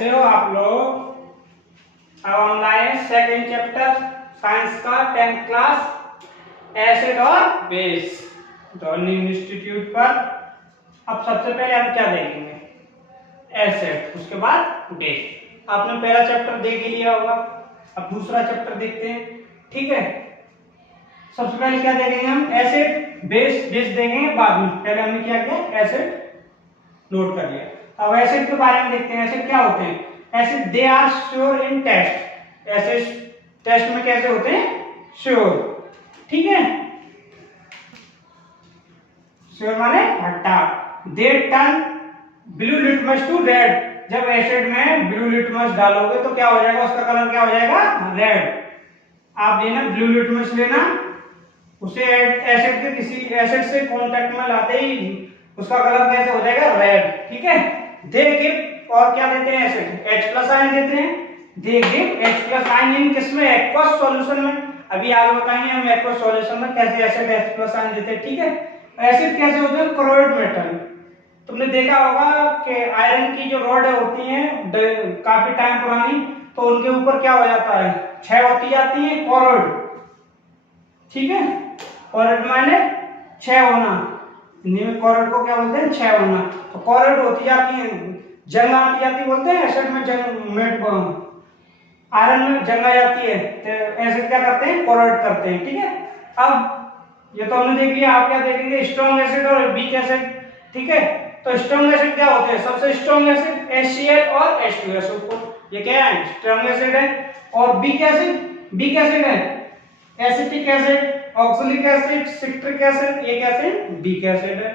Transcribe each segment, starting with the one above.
कैसे हो आप लोग? अब हम लाए सेकेंड चैप्टर साइंस का 10th क्लास एसिड और बेस जॉर्निंग इंस्टीट्यूट पर। अब सबसे पहले हम क्या देखेंगे? एसिड, उसके बाद बेस। आपने पहला चैप्टर देख ही लिया होगा, अब दूसरा चैप्टर देखते हैं। ठीक है, सबसे पहले क्या देखेंगे हम? Acid base. बेस देखेंगे बाद में, पहले हमने क्या किया? एसिड नोट कर लिया। अब एसिड के बारे में देखते हैं। एसिड क्या होते हैं? Acid they are sour in taste. Acid test में कैसे होते हैं? श्योर। ठीक है, श्योर माने खट्टा। They turn blue litmus to red. जब एसिड में ब्लू लिटमस डालोगे तो क्या हो जाएगा? उसका कलर क्या हो जाएगा? रेड। आप लेना ब्लू लिटमस लेना, उसे एसिड के किसी एसिड से कांटेक्ट में लाते ही उसका कलर कैसे हो जाएगा? रेड। ठीक है, दे गिव, और क्या देते हैं? एसिड H प्लस आयन देते हैं। They give H plus ion in किसमें? एक्वस सॉल्यूशन में। अभी आगे बताएंगे हम एक्वस सॉल्यूशन में कैसे एसिड H प्लस आयन देते हैं। ठीक है, एसिड कैसे होते हैं? Choroid metal. तुमने देखा होगा कि आयरन की जो रॉड होती हैं काफी टाइम पुरानी, तो उनके ऊपर क्या हो जाता है? क्षय होती जाती है, कोरोइड। ठीक है, कोरोइड माने क्षय होना। हिंदी में कोरोइड को क्या बोलते हैं? क्षय होना। तो कोरोइड होती जाती है, जंग आती जाती बोलते हैं। एसिड में जंग, आयरन में जंग आ जाती है, तो एसिड क्या करते हैं? कोरोइड करते हैं। ठीक है, अब ये तो हमने देख लिया। आप क्या देखेंगे? स्ट्रॉन्ग एसिड और वीक एसिड। ठीक है, तो स्ट्रॉन्ग एसिड क्या होते हैं? सबसे स्ट्रॉन्ग एसिड HCl और H2SO4। ये क्या है? स्ट्रॉन्ग एसिड है। और वीक एसिड है acetic acid, oxalic acid, citric acid. ये कैसे? वीक एसिड है।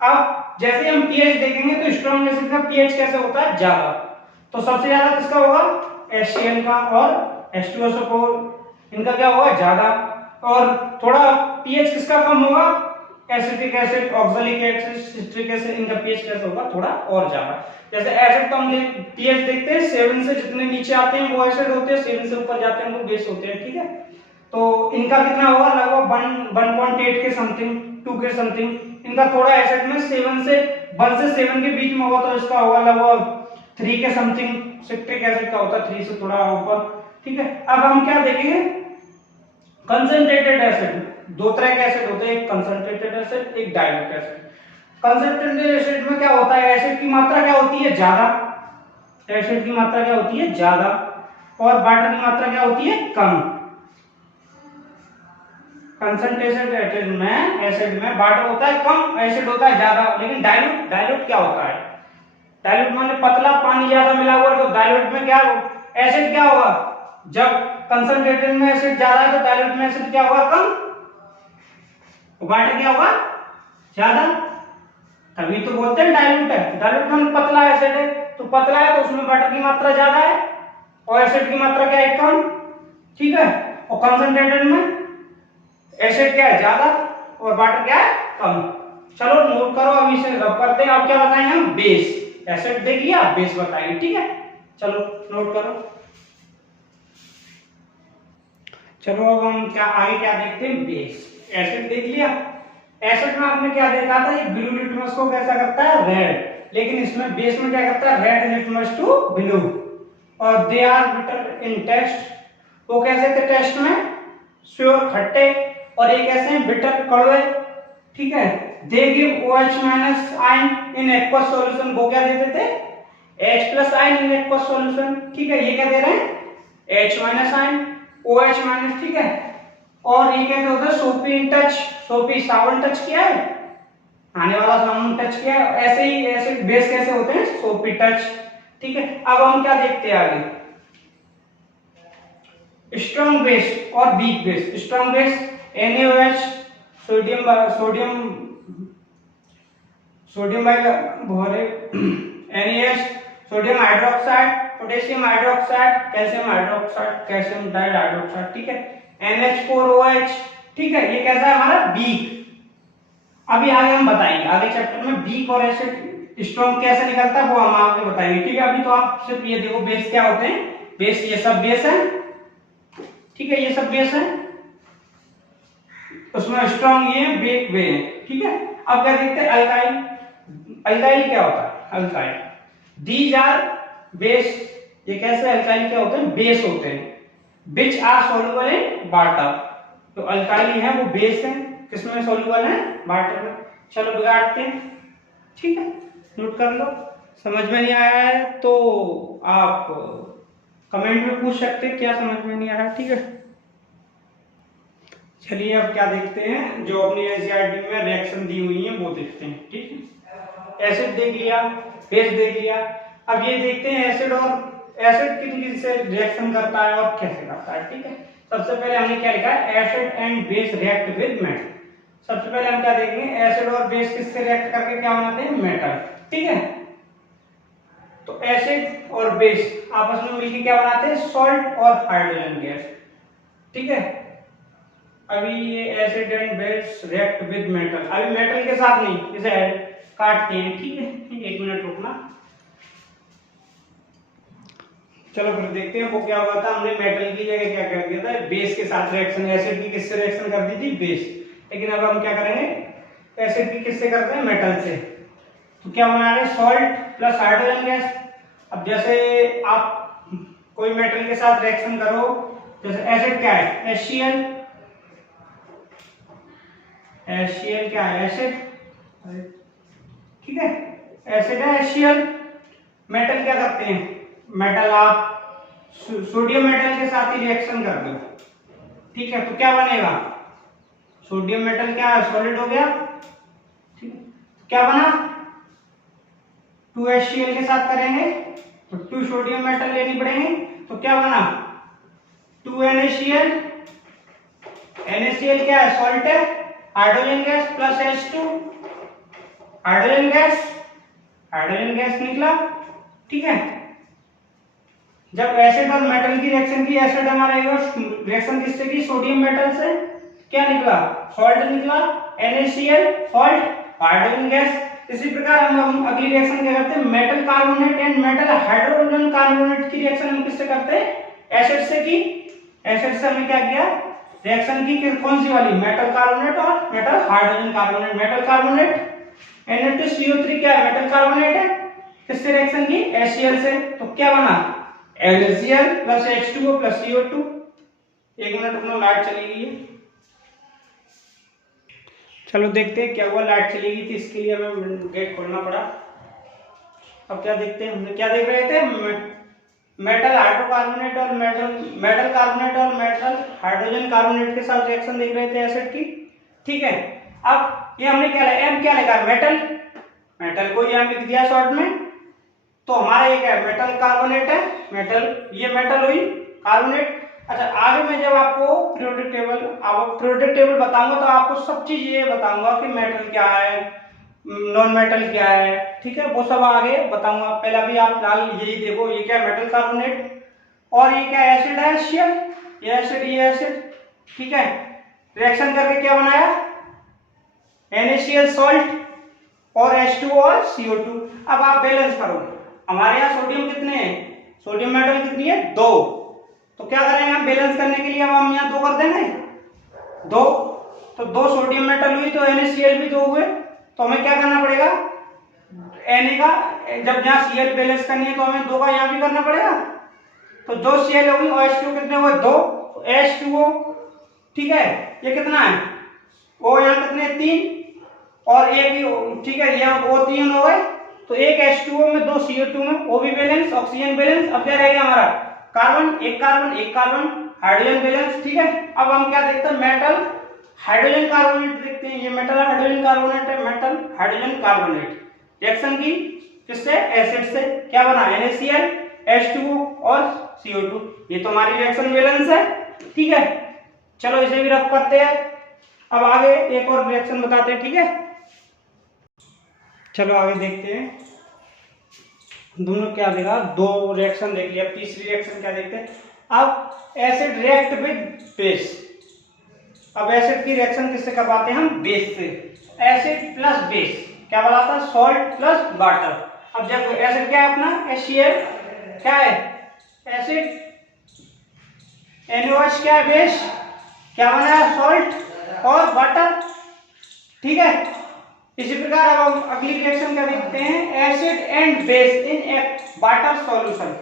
अब जैसे हम पीएच देखेंगे तो स्ट्रॉन्ग एसिड का पीएच कैसे होता है? ज्यादा। तो सबसे ज्यादा किसका होगा? HCl का और H2SO4, इनका क्या होगा? ज्यादा। और थोड़ा पीएच किसका कम होगा? Acetic acid, oxalic acid, citric acid, इनका पीएच कैसे होगा? थोड़ा और ज्यादा। जैसे एसिड का हम पीएच देखते हैं 7 से जितने नीचे आते हैं वो एसिड होते हैं, 7 से ऊपर जाते हैं वो बेस होते हैं। ठीक है, तो इनका कितना होगा? लगभग 1.8 के समथिंग, 2 के समथिंग। इनका थोड़ा एसिड में 7 से 7 के बीच में होगा, तो इसका होगा लगभग 3 के समथिंग। सिट्रिक एसिड का होता है 3 से थोड़ा ऊपर। ठीक है, अब हम क्या देखेंगे? Concentrated acid. दो तरह के एसिड होते हैं, एक कंसंट्रेटेड एसिड, एक डाइल्यूट एसिड। कंसंट्रेटेड एसिड में क्या होता है? एसिड की मात्रा क्या होती है? ज्यादा। एसिड की मात्रा क्या होती है? ज्यादा। और वाटर की मात्रा क्या होती है? कम। कंसंट्रेटेड एसिड में वाटर होता है कम, एसिड होता है ज्यादा। लेकिन डाइल्यूट क्या होता है? डाइल्यूट माने पतला, पानी ज्यादा मिला हुआ। तो डाइल्यूट में क्या एसिड क्या होगा? जब कंसंट्रेटेड में एसिड ज्यादा है तो डाइल्यूट में एसिड क्या होगा? कम। वाटर क्या होगा? ज्यादा। तभी तो बोलते हैं डाइल्यूट है। डाइल्यूट माने पतला एसिड है, तो पतला है तो उसमें वाटर की मात्रा ज्यादा है और एसिड की मात्रा क्या है? कम। ठीक है, और कंसंट्रेटेड में एसिड क्या है? ज्यादा और वाटर क्या है? कम। चलो नोट करो, अभी इसे रब करते हैं। अब क्या बताएंगे हम? बेस। एसिड देख लिया, बेस बताएंगे। ठीक है, चलो नोट करो। चलो अब हम क्या आगे क्या देखते हैं? बेस। एसिड देख लिया। एसिड में आपने क्या देखा था? ये ब्लू लिटमस को कैसा करता है? रेड। लेकिन इसमें बेस में क्या करता है? Red litmus to blue. और they are bitter in taste. वो कैसे थे टेस्ट में? श्योर, खट्टे। और एक ऐसे हैं बिटर, कड़वे। ठीक है, they give OH minus ion in aqueous solution. वो क्या देते थे? H plus ion in aqueous solution. ठीक है, ये क्या दे रहे हैं? H minus ion, OH minus. ठीक है, और ये कैसे होता है? सोपी इन टच। सोपी साबुन टच किया है, आने वाला साबुन टच किया है, ऐसे ही ऐसे बेस कैसे होते हैं? सोपी टच। ठीक है, अब हम क्या देखते हैं आगे? स्ट्रॉन्ग बेस और weak base. Strong base NaOH, sodium bicarbonate, NaH, sodium hydroxide, potassium hydroxide, calcium hydroxide, calcium dihydroxide. ठीक है, NH4OH। ठीक है, ये कैसा है हमारा? वीक। अभी आगे हम बताएंगे, आगे चैप्टर में वीक और एसिड स्ट्रॉन्ग कैसे निकलता है वो हम आपको बताएंगे। ठीक है, अभी तो आप सिर्फ ये देखो बेस क्या होते हैं। बेस, ये सब बेस है। ठीक है, ये सब बेस है, उसमें स्ट्रॉन्ग ये वीक वे है। ठीक है, अब क्या देखते हैं? अल्काइल। अल्काइल क्या होता है? अल्काइल, दीज आर बेस, ये कैसे अल्काइल क्या होते हैं, बेस होते हैं, which are soluble in water. तो अल्काइल है वो बेस है, किसमें सोल्यूबल है, वाटर में। चलो बिगाड़ते हैं, ठीक है, नोट कर लो। समझ में नहीं आया है तो आप कमेंट में पूछ सकते हैं क्या समझ में नहीं आया, ठीक है। चलिए अब क्या देखते हैं, जो अपनी एनसीईआरटी में रिएक्शन दी हुई है वो देखते हैं, ठीक है। एसिड देख लिया, बेस देख लिया, अब ये देखते हैं एसिड किन किन से रिएक्शन करता है और कैसे करता है, ठीक है। सबसे पहले हमने क्या लिखा है, acid and base react with metal. सबसे पहले हम क्या देखेंगे, एसिड और बेस किससे रिएक्ट करके क्या बनाते हैं, मेटल, ठीक है। तो एसिड और बेस आपस में मिलकर क्या बनाते हैं, सॉल्ट और हाइड्रोजन गैस, ठीक है। अभी ये acid and base react with metal, अभी मेटल के साथ नहीं, इसे काटते हैं, ठीक है। 1 मिनट रुकना। चलो फिर देखते हैं वो क्या हुआ था। हमने मेटल की जगह क्या कर दिया था, बेस के साथ रिएक्शन, एसिड की किससे रिएक्शन कर दी थी, बेस। लेकिन अब हम क्या करेंगे, एसिड की किससे करते हैं, मेटल से। तो क्या बना रहे, सॉल्ट प्लस हाइड्रोजन गैस। अब जैसे आप कोई मेटल के साथ रिएक्शन करो, जैसे एसिड क्या है, HCl, HCl क्या है, एसिड, ठीक है, एसिड है HCl। मेटल क्या करते हैं, मेटल आप सोडियम मेटल के साथ ही रिएक्शन कर दो, ठीक है, तो क्या बनेगा, सोडियम मेटल क्या है, सॉलिड हो गया, ठीक है। क्या बना, 2HCl के साथ करेंगे तो 2 सोडियम मेटल लेनी पड़ेंगे, तो क्या बना, 2NaCl। NaCl क्या है, सॉल्ट है, hydrogen gas plus H2, hydrogen gas निकला, ठीक है। जब एसिड और मेटल की रिएक्शन की, एसिड हमारा रिएक्शन किससे की, सोडियम मेटल से, क्या निकला, सॉल्ट निकला, NaCl सॉल्ट, हाइड्रोजन गैस। इसी प्रकार हम अगली रिएक्शन क्या करते हैं, metal carbonate and metal hydrogen carbonate की रिएक्शन हम किससे करते हैं, एसिड से की। एसिड से हमने क्या किया, रिएक्शन की कौन सी वाली, मेटल कार्बोनेट और metal hydrogen carbonate. Metal carbonate Na2CO3 क्या है, मेटल कार्बोनेट है, किससे रिएक्शन की, HCl से। तो क्या बना, NaCl plus H2O plus CO2। 1 minute रुकना, लाइट चली गई है। चलो देखते हैं क्या हुआ, लाइट चली गई थी, इसके लिए हमें गेट खोलना पड़ा। अब क्या देखते हैं, हमने क्या देख रहे थे, मेटल हाइड्रोकार्बोनेट और मेटल कार्बोनेट और मेटल हाइड्रोजन कार्बोनेट के साथ रिएक्शन देख रहे थे एसिड की, ठीक है। अब ये हमने क्या एम क्या लिखा, मेटल को यहाँ लिख दिया शॉर्ट में, तो हमारा ये क्या है, मेटल कार्बोनेट है, मेटल, ये मेटल हुई कार्बोनेट। अच्छा, आगे मैं जब आपको पीरियोडिक टेबल बताऊंगा तो आपको सब चीज ये बताऊंगा कि मेटल क्या है, नॉन मेटल क्या है, ठीक है, वो सब आगे बताऊंगा। पहले भी आप लाल यही देखो, ये क्या है, मेटल कार्बोनेट, और ये क्या एसिड है, ये एसिड, ठीक है। रिएक्शन करके क्या बनाया, NaCl सॉल्ट और H2O और CO2। अब आप बैलेंस करो, हमारे यहाँ सोडियम कितने हैं, सोडियम मेटल कितनी है, 2। तो क्या करेंगे हम बैलेंस करने के लिए, अब हम यहाँ 2 कर देंगे, 2, तो 2 सोडियम मेटल हुई तो NaCl भी 2 हुए, तो हमें क्या करना पड़ेगा, Na का, जब यहाँ Cl बैलेंस करनी है तो हमें 2 का यहाँ भी करना पड़ेगा, तो 2 Cl होगी और H2O कितने हुए, 2, तो H2O, ठीक है, ये कितना है, O यहाँ कितने 3 और एक ही, ठीक है, यहाँ O3 हो गए, तो एक H2O में 2 CO2 में, O भी बैलेंस, ऑक्सीजन बैलेंस। अब क्या रहेगा हमारा, एक कार्बन हाइड्रोजन बैलेंस, ठीक है। अब हम क्या देखते हैं, मेटल हाइड्रोजन कार्बोनेट देखते हैं, ये मेटल हाइड्रोजन कार्बोनेट है, मेटल हाइड्रोजन कार्बोनेट रिएक्शन की किससे, एसिड से, क्या बना, NaCl H2O और CO2, ये तो हमारी रिएक्शन बैलेंस है, ठीक है। चलो इसे भी रख करते हैं, अब आगे एक और रिएक्शन बताते हैं, ठीक है। चलो आगे देखते हैं, दोनों क्या देखा, 2 रिएक्शन देख लिया, तीसरी रिएक्शन क्या देखते हैं। अब एसिड रिएक्ट विद बेस, अब एसिड की रिएक्शन किससे करवाते हैं हम, बेस से। एसिड प्लस बेस क्या बनाता है, सॉल्ट प्लस वाटर। अब जब एसिड क्या है अपना, HCl क्या है, एसिड, NaOH क्या है, बेस, क्या बना है, सॉल्ट और वाटर, ठीक है। इसी प्रकार अब हम अगली रिएक्शन क्या देखते हैं, acid and base in A water solution.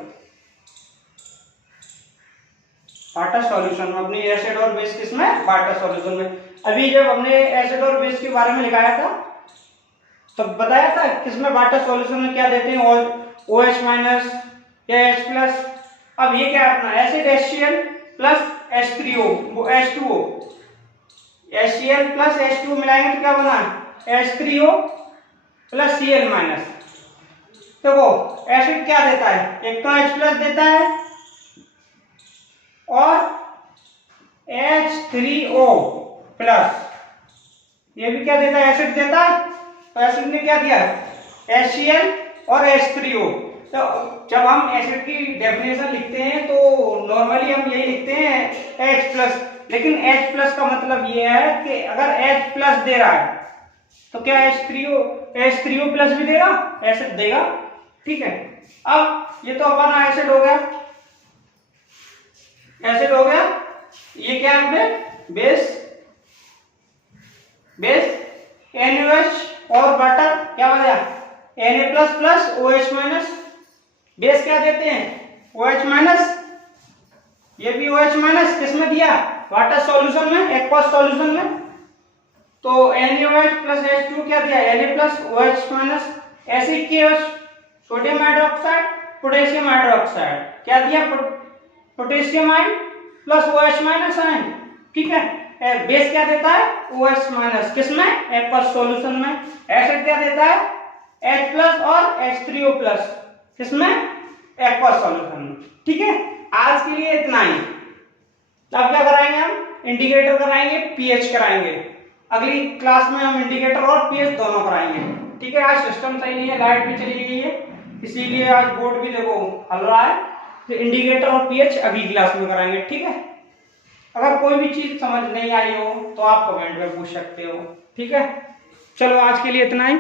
Water solution में अपनी एसिड और बेस किसमें, वाटर सॉल्यूशन में। अभी जब हमने एसिड और बेस के बारे में लिखाया था तो बताया था किसमें वाटर सॉल्यूशन में क्या देते हैं, OH माइनस या H+। अब ये क्या है अपना एसिड HCl प्लस H3O, वो H2O, HCl प्लस H2O मिलाएंगे तो क्या बना, H3O प्लस Cl माइनस। देखो एसिड क्या देता है, एक तो H+ देता है और H3O प्लस, ये भी क्या देता है, एसिड देता है। तो एसिड ने क्या दिया, HCl और H3O। तो जब हम एसिड की डेफिनेशन लिखते हैं तो नॉर्मली हम यही लिखते हैं H+, लेकिन H+ का मतलब ये है कि अगर H+ दे रहा है तो क्या H3O प्लस भी देगा, एसिड देगा, ठीक है। अब ये तो अपना एसिड हो गया, एसिड हो गया। ये क्या है अपने बेस NaOH और वाटर क्या हो गया, Na+ plus OH minus. Base क्या देते हैं, OH माइनस, ये भी OH माइनस किसमें दिया, वाटर सॉल्यूशन में, एक्वस सॉल्यूशन में। तो NaOH प्लस H2 क्या दिया, Na plus OH minus. Acid की सोडियम हाइड्रोक्साइड पोटेशियम हाइड्रोक्साइड क्या दिया, potassium ion plus OH minus ion, ठीक है। बेस क्या देता है, OH माइनस किसमें, एक्वस सॉल्यूशन में। एसिड क्या देता है, H+ और H3O प्लस किसमें, एक्वस सॉल्यूशन में, ठीक है। आज के लिए इतना ही। अब क्या कराएंगे हम, इंडिकेटर कराएंगे, पीएच कराएंगे। अगली क्लास में हम इंडिकेटर और पीएच दोनों कराएंगे, ठीक है। आज सिस्टम सही नहीं है, लाइट भी चली गई है, इसीलिए आज बोर्ड भी देखो हल रहा है। तो इंडिकेटर और पीएच अगली क्लास में कराएंगे, ठीक है। अगर कोई भी चीज समझ नहीं आई हो तो आप कमेंट में पूछ सकते हो, ठीक है। चलो आज के लिए इतना ही।